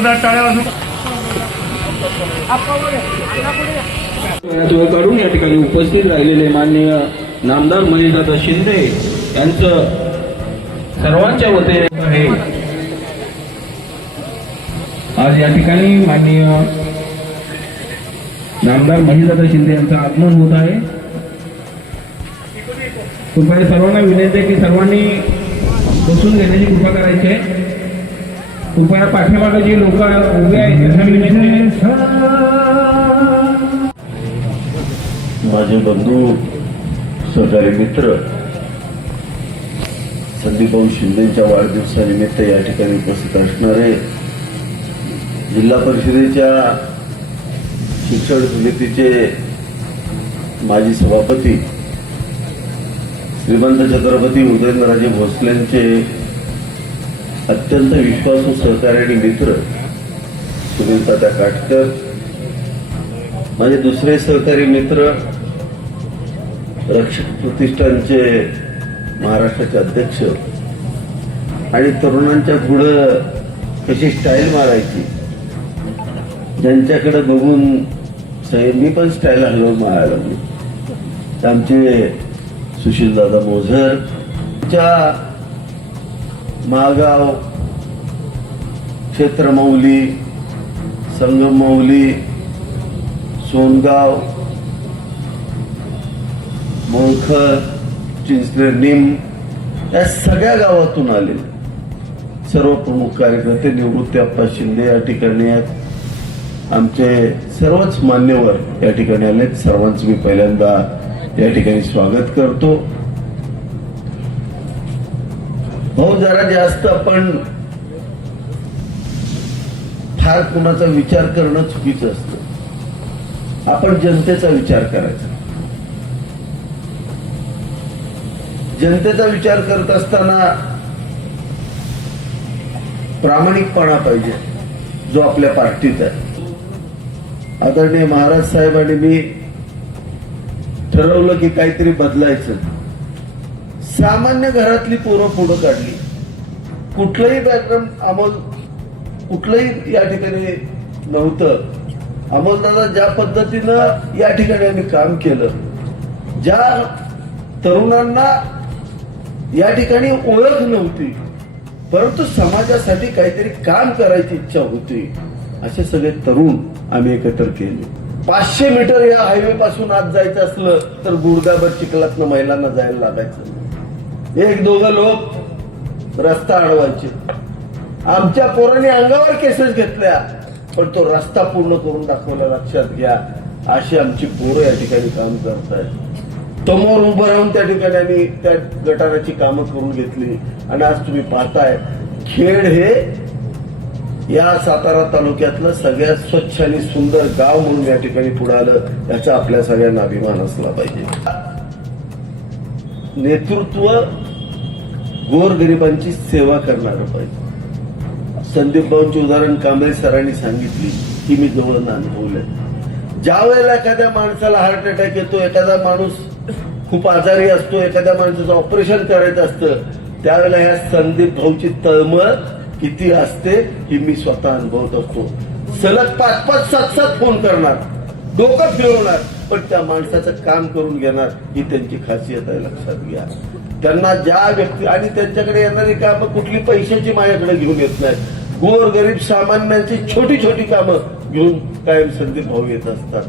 जोरदार टाळ्या वाजून कडून या ठिकाणी उपस्थित राहिलेले माननीय नामदार महेशदादा शिंदे यांचं सर्वांच्या वतीने आहे. आज या ठिकाणी माननीय नामदार महेशदादा शिंदे यांचं आगमन होत आहे. कृपया सर्वांना विनंती आहे की सर्वांनी बसून घेण्याची कृपा करायची आहे. कृपया पाठीमागे जे लोक उभे आहेत माझे बंधू सहकारी मित्र संदीपभाऊ शिंदेच्या वाढदिवसानिमित्त या ठिकाणी उपस्थित असणारे जिल्हा परिषदेच्या शिक्षण समितीचे माजी सभापती श्रीमंत छत्रपती उदयनराजे भोसलेंचे अत्यंत विश्वासू सहकारी आणि मित्र सुनील दादा काटकर. माझे दुसरे सहकारी मित्र रक्षक प्रतिष्ठानचे महाराष्ट्राचे अध्यक्ष आणि तरुणांच्या पुढं कशी स्टाईल मारायची ज्यांच्याकडे बघून मी पण स्टाईल हलवून मारायला लागलो. आमचे सुशीलदादा मोझर माळगाव क्षेत्रमौली संगमौली सोनगाव मोळखर चिंचले निम या सगळ्या गावातून आले सर्व प्रमुख कार्यकर्ते निवृत्ती अप्पा शिंदे या ठिकाणी आहेत. आमचे सर्वच मान्यवर या ठिकाणी आले सर्वांचं मी पहिल्यांदा या ठिकाणी स्वागत करतो. भाऊ जरा जास्त आपण फार कुणाचा विचार करणं चुकीचं असतं. आपण जनतेचा विचार करायचा. जनतेचा विचार करत असताना प्रामाणिकपणा पाहिजे जो आपल्या पार्टीत आहे. आदरणीय महाराज साहेबांनी मी ठरवलं की काहीतरी बदलायचं. सामान्य घरातली पोरं पुढं काढली. कुठलंही बॅकग्राऊंड अमोल कुठलंही या ठिकाणी नव्हतं. अमोलदादा ज्या पद्धतीनं या ठिकाणी आम्ही काम केलं ज्या तरुणांना या ठिकाणी ओळख नव्हती परंतु समाजासाठी काहीतरी काम करायची इच्छा होती असे सगळे तरुण आम्ही एकत्र केले. पाचशे मीटर या हायवे पासून आत जायचं असलं तर गुडगाभर चिखलातनं महिलांना जायला लागायचं. एक दोघं लोक रस्ता अडवायचे. आमच्या पोरांनी अंगावर केसेस घेतल्या. पण तो रस्ता पूर्ण करून दाखवला लक्षात घ्या. अशी आमची पोरं या ठिकाणी काम करतायत. समोर उभं राहून त्या ठिकाणी आम्ही त्या गटाराची कामं करून घेतली. आणि आज तुम्ही पाहताय खेड हे या सातारा तालुक्यातलं सगळ्यात स्वच्छ आणि सुंदर गाव म्हणून या ठिकाणी पुढे आलं याचा आपल्या सगळ्यांना अभिमान असला पाहिजे. नेतृत्व गोरगरिबांची सेवा करणारं पाहिजे. संदीप भाऊंचे उदाहरण कांबळे सरांनी सांगितली की मी जवळ अनुभवलं ज्या वेळेला एखाद्या माणसाला हार्ट अटॅक येतो एखादा माणूस खूप आजारी असतो एखाद्या माणसाचं ऑपरेशन करायचं असतं त्यावेळेला ह्या संदीप भाऊची तळमळ किती असते ही मी स्वतः अनुभवत असतो. सलग पाच पाच सात सात फोन करणार. डोकं फिरवणार पण त्या माणसाचं काम करून घेणार ही त्यांची खासियत आहे लक्षात घ्या. त्यांना ज्या व्यक्ती आणि त्यांच्याकडे येणारी कामं कुठली पैशाची माझ्याकडे घेऊन येत नाही गोर गरीब सामान्यांची छोटी छोटी कामं घेऊन कायम संदीप भाऊ येत असतात.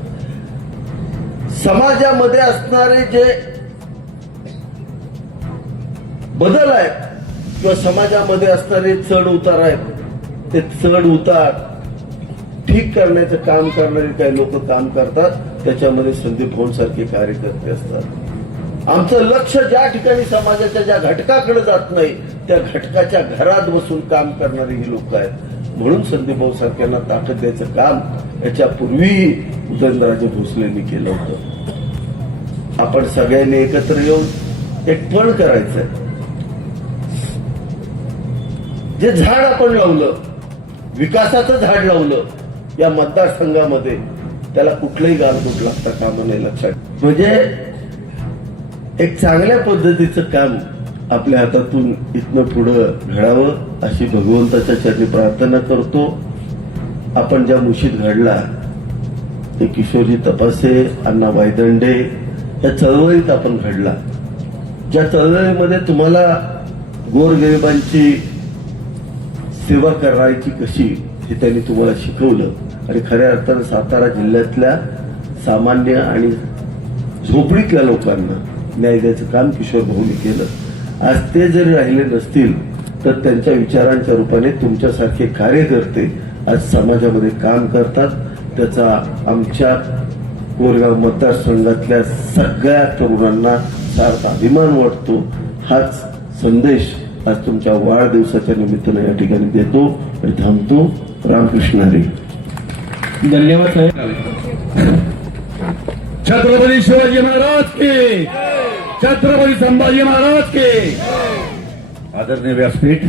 समाजामध्ये असणारे जे बदल आहेत किंवा समाजामध्ये असणारे चढ उतार आहेत ते चढ उतार ठीक करण्याचं काम करणारे काही लोक काम करतात त्याच्यामध्ये संदीप भोन सारखे कार्यकर्ते असतात. आमचं लक्ष ज्या ठिकाणी समाजाच्या ज्या घटकाकडे जात नाही त्या घटकाच्या घरात बसून काम करणारी ही लोक आहेत. म्हणून संदीप भाऊ सारख्यांना ताकद द्यायचं काम याच्या पूर्वीही उदयनराजे भोसलेंनी केलं होतं. आपण सगळ्यांनी एकत्र येऊन एक पण करायचंय. जे झाड आपण लावलं विकासाचं झाड लावलं या मतदारसंघामध्ये त्याला कुठलंही गालबोट लागता कामा नाही लक्षात. म्हणजे एक चांगल्या पद्धतीचं काम आपल्या हातातून इथनं पुढं घडावं अशी भगवंताच्या चरणी प्रार्थना करतो. आपण ज्या मुशीत घडला ते किशोरजी तपासे अण्णा वायदंडे या चळवळीत आपण घडला. ज्या चळवळीमध्ये तुम्हाला गोरगरिबांची सेवा करायची कशी हे त्यांनी तुम्हाला शिकवलं. आणि खऱ्या अर्थानं सातारा जिल्ह्यातल्या सामान्य आणि झोपडीतल्या लोकांना न्याय द्यायचं काम किशोर भाऊनी केलं. आज ते जरी राहिले नसतील तर त्यांच्या विचारांच्या रूपाने तुमच्यासारखे कार्यकर्ते आज समाजामध्ये काम करतात. त्याचा आमच्या कोरेगाव मतदारसंघातल्या सगळ्या तरुणांना सार्थ अभिमान वाटतो. हाच संदेश आज तुमच्या वाढदिवसाच्या निमित्तानं या ठिकाणी देतो आणि थांबतो. रामकृष्ण हरी. धन्यवाद साहेब. छत्रपती शिवाजी महाराज के. छत्रपती संभाजी महाराज के. आदरणीय व्यासपीठ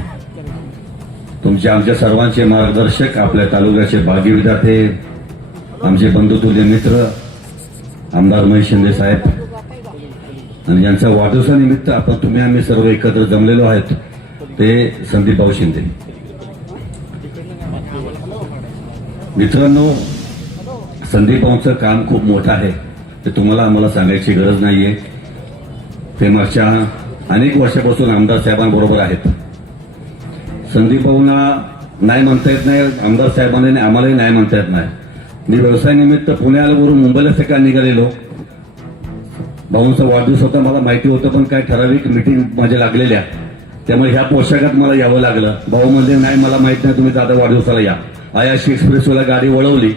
तुमचे आमच्या सर्वांचे मार्गदर्शक आपल्या तालुक्याचे भाग्य विधाते आमचे बंधुतुल्य मित्र आमदार महेश शिंदे साहेब आणि यांच्या वाढदिवसानिमित्त आपण तुम्ही आम्ही सर्व एकत्र जमलेलो आहेत ते संदीप भाऊ शिंदे. मित्रांनो संदीपांचं काम खूप मोठं आहे. ते तुम्हाला आम्हाला सांगायची गरज नाहीये. ते मागच्या अनेक वर्षापासून आमदार साहेबांबरोबर आहेत. संदीपभाऊंना नाही म्हणता येत नाही आमदार साहेबांना नाही, आम्हालाही नाही म्हणता येत नाही. मी व्यवसायानिमित्त पुण्यावरून मुंबईला सकाळ निघालेलो. भाऊंचा वाढदिवस होता मला माहिती होतं पण काय ठराविक मिटिंग माझ्या लागलेल्या. त्यामुळे ह्या पोशाखात मला यावं लागलं. भाऊ म्हणजे नाही मला माहीत नाही तुम्ही दादा वाढदिवसाला या. आयाशी एक्सप्रेसला गाडी वळवली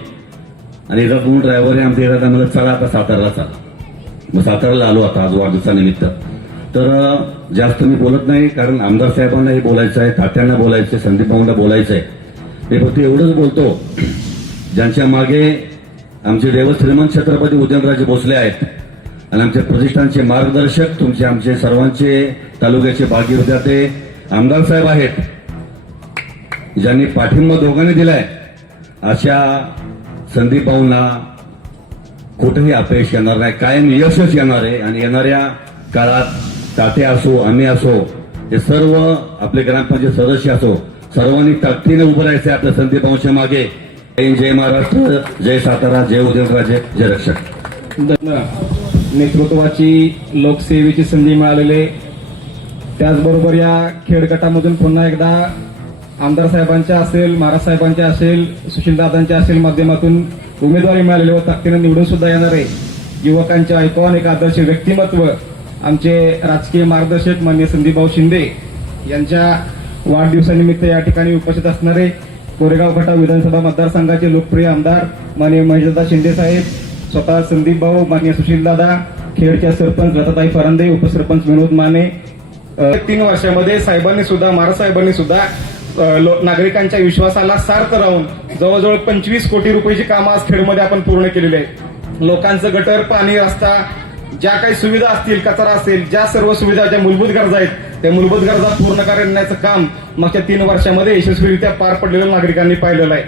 आणि एका दोन ड्रायव्हर आमच्या येतात म्हणलं चला आता साताराला चला. मग साताराला आलो आता आज वाढदिवसानिमित्त तर जास्त मी बोलत नाही कारण आमदार साहेबांनाही बोलायचं आहे तात्यांना बोलायचं आहे संदीप भाऊंना बोलायचं आहे. मी फक्त एवढंच बोलतो ज्यांच्या मागे आमचे देव श्रीमंत छत्रपती उदयनराजे भोसले आहेत आणि आमच्या प्रतिष्ठानचे मार्गदर्शक तुमचे आमचे सर्वांचे तालुक्याचे भाग्य ते आमदार साहेब आहेत. ज्यांनी पाठिंबा दोघांनी दिलाय अशा संदीप भाऊंना कुठेही अपयश येणार नाही. कायम यशच येणार आहे आणि येणाऱ्या काळात ताते असो आम्ही असो हे सर्व आपले ग्रामपंचायत सदस्य असो सर्वांनी ताकदीने उभं राहायचं आपल्या संदीप भाऊच्या मागे. जय महाराष्ट्र जय सातारा जय उदयनराजे जय रक्षक. नेतृत्वाची लोकसेवेची संधी मिळालेले त्याचबरोबर या खेळ गटामधून पुन्हा एकदा आमदार साहेबांच्या असेल महाराज साहेबांच्या असेल सुशीलदादांच्या असेल माध्यमातून उमेदवारी मिळालेली व ताकदीनं निवडून सुद्धा येणारे युवकांचे ऐकॉन एक आदर्श व्यक्तिमत्व आमचे राजकीय मार्गदर्शक मान्य संदीपभाऊ शिंदे यांच्या वाढदिवसानिमित्त या ठिकाणी उपस्थित असणारे कोरेगाव गटा विधानसभा मतदारसंघाचे लोकप्रिय आमदार माननीय महेशदादा शिंदे साहेब स्वतः संदीप भाऊ मान्य सुशीलदादा खेडच्या सरपंच लताताई फरांदे उपसरपंच विनोद माने. तीन वर्षामध्ये साहेबांनी सुद्धा महाराज साहेबांनी सुद्धा नागरिकांच्या विश्वासाला सार्थ राहून जवळजवळ पंचवीस कोटी रुपयाची कामं आज खेडमध्ये आपण पूर्ण केलेली आहेत. लोकांचं गटर पाणी रस्ता ज्या काही सुविधा असतील कचरा असेल ज्या सर्व सुविधा ज्या मूलभूत गरजा आहेत त्या मूलभूत गरजा पूर्ण करण्याचं काम मागच्या तीन वर्षामध्ये यशस्वीरित्या पार पडलेलं नागरिकांनी पाहिलेलं आहे.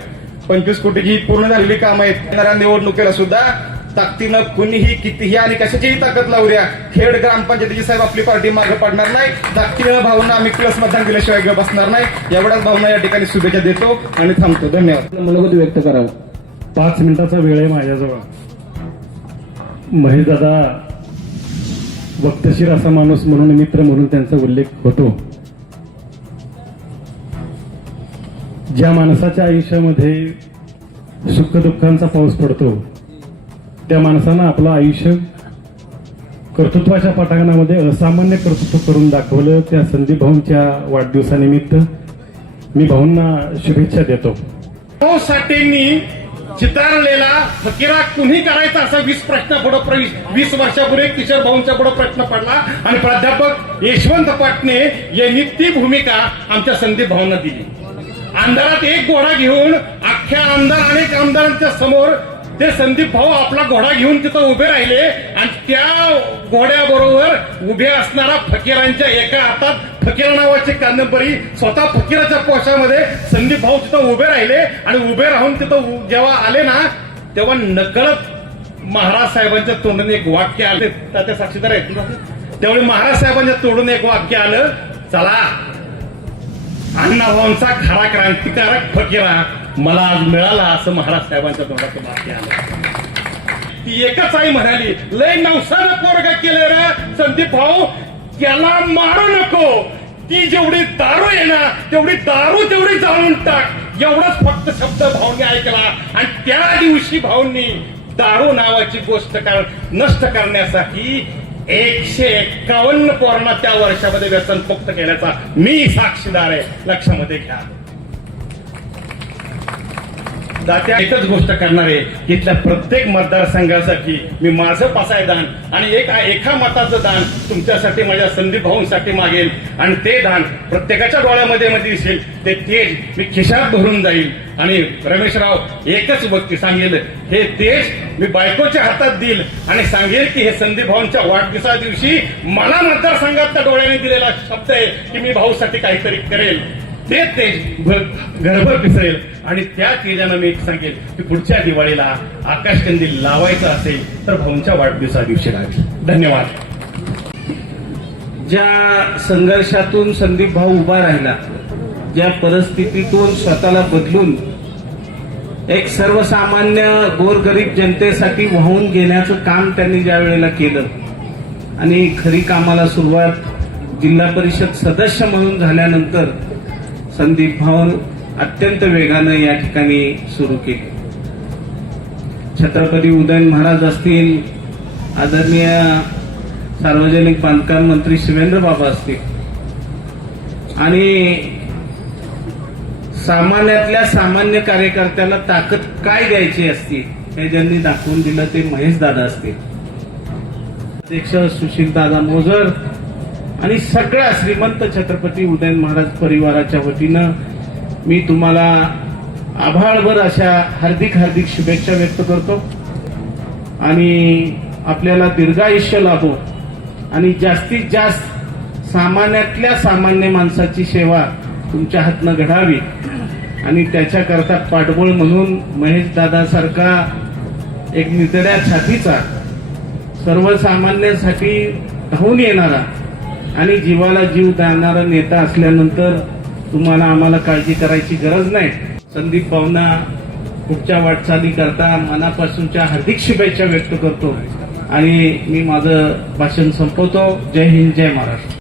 पंचवीस कोटीची पूर्ण झालेली कामं आहेत. येणाऱ्या निवडणुकीला सुद्धा ताकदीनं कुणीही कितीही आणि कशाचीही ताकद लावू द्या. खेड ग्रामपंचायतीची साहेब आपली पार्टी मागे पडणार नाही. ताकदीनं भावना आम्ही प्लस मतदान दिल्याशिवाय बसणार नाही. एवढ्याच भावना या ठिकाणी शुभेच्छा देतो आणि थांबतो. धन्यवाद. मनोगत व्यक्त करावं. पाच मिनिटाचा वेळ आहे माझ्याजवळ. महेशदादा वक्तशीर असा माणूस म्हणून मित्र म्हणून त्यांचा उल्लेख होतो. ज्या माणसाच्या आयुष्यामध्ये सुखदुःखांचा पाऊस पडतो त्या माणसानं आपलं आयुष्य कर्तृत्वाच्या पटांगणामध्ये असामान्य कर्तृत्व करून दाखवलं त्या संदीप भाऊंच्या वाढदिवसानिमित्त. मी भाऊंना शुभेच्छा देतो. साठेंनी चितारलेला फकीरा कुणी करायचा असा वीस प्रश्न पुढे प्रवेश वीस वर्षापूर्वी किशोर भाऊंच्या पुढे प्रश्न पडला आणि प्राध्यापक यशवंत पाटणे यांनी ती भूमिका आमच्या संदीप भाऊंना दिली. अंधारात एक घोडा घेऊन अख्ख्या आमदार अनेक आमदारांच्या समोर ते संदीप भाऊ आपला घोडा घेऊन तिथं उभे राहिले आणि त्या घोड्याबरोबर उभे असणारा फकीरांच्या एका हातात फकीर नावाची कादंबरी स्वतः फकीराच्या पोशामध्ये संदीप भाऊ तिथं उभे राहिले आणि उभे राहून तिथं जेव्हा आले ना तेव्हा नकळत महाराज साहेबांच्या तोंडून एक वाक्य आले. त्या साक्षीदार आहेत. त्यावेळी महाराज साहेबांच्या तोंडून एक वाक्य आलं चला अण्णाभाऊंचा खरा क्रांतिकारक फकीरा मला आज मिळाला असं महाराज साहेबांच्या तोंडाचं वाक्य आलं. ती एकच आई म्हणाली लय नवसानं पोरग केलं रे संदीप भाऊ त्याला मारू नको. ती जेवढी दारू आहे ना तेवढी दारू तेवढी जाळून टाक. एवढाच फक्त शब्द भाऊने ऐकला. आणि त्या दिवशी भाऊंनी दारू नावाची गोष्ट कर नष्ट करण्यासाठी एकशे एक्कावन्न पोरांना त्या वर्षामध्ये व्यसन मुक्त केल्याचा मी साक्षीदार आहे. लक्षामध्ये घ्या. दात्या एकच गोष्ट करणार आहे की इथल्या प्रत्येक मतदारसंघासाठी मी माझं पसाय दान आणि एक एका मताचं दान तुमच्यासाठी माझ्या संदीप भाऊंसाठी मागेल आणि ते दान प्रत्येकाच्या डोळ्यामध्ये मध्ये दिसेल. ते तेज मी खिशात भरून जाईल. आणि रमेशराव एकच व्यक्ती सांगेल हे तेज मी बायकोच्या हातात देईल. आणि सांगेल की हे संदीप भाऊंच्या वाढदिवसा दिवशी मला मतदारसंघातल्या डोळ्याने दिलेला शब्द आहे की मी भाऊसाठी काहीतरी करेल. ते तेज भर- घरभर पिसरेल आणि त्या तेजानं मी एक सांगेल की पुढच्या दिवाळीला आकाशकंदील लावायचं असेल तर भाऊंच्या वाढदिवसा दिवशी लागेल. धन्यवाद. ज्या संघर्षातून संदीप भाऊ उभा राहिला ज्या परिस्थितीतून स्वतःला बदलून एक सर्वसामान्य गोरगरीब जनतेसाठी वाहून घेण्याचं काम त्यांनी ज्या वेळेला केलं आणि खरी कामाला सुरुवात जिल्हा परिषद सदस्य म्हणून झाल्यानंतर संदीप भाऊ अत्यंत वेगानं या ठिकाणी सुरू केली. छत्रपती उदयन महाराज असतील आदरणीय सार्वजनिक बांधकाम मंत्री शिवेंद्र बाबा असतील आणि सामान्यातल्या सामान्य कार्यकर्त्याला ताकद काय द्यायची असती हे ज्यांनी दाखवून दिलं ते महेश दादा असतील. अध्यक्ष सुशील दादा मोजर आणि सगळ्या श्रीमंत छत्रपती उदयन महाराज परिवाराच्या वतीनं मी तुम्हाला आभाळभर अशा हार्दिक हार्दिक शुभेच्छा व्यक्त करतो. आणि आपल्याला दीर्घायुष्य लाभो. आणि जास्तीत जास्त सामान्यातल्या सामान्य माणसाची सेवा तुमच्या हातनं घडावी. आणि त्याच्याकरता पाठबळ म्हणून महेश दादासारखा एक नितड्या छातीचा सर्वसामान्यांसाठी धावून येणारा आणि जीवाला जीव देणारा नेता असल्यानंतर तुम्हाला आम्हाला काळजी करायची गरज नाही. संदीप भावना पुढच्या वाटचाली करता मनापासूनच्या हार्दिक शुभेच्छा व्यक्त करतो. आणि मी माझं भाषण संपवतो. जय हिंद जय महाराष्ट्र.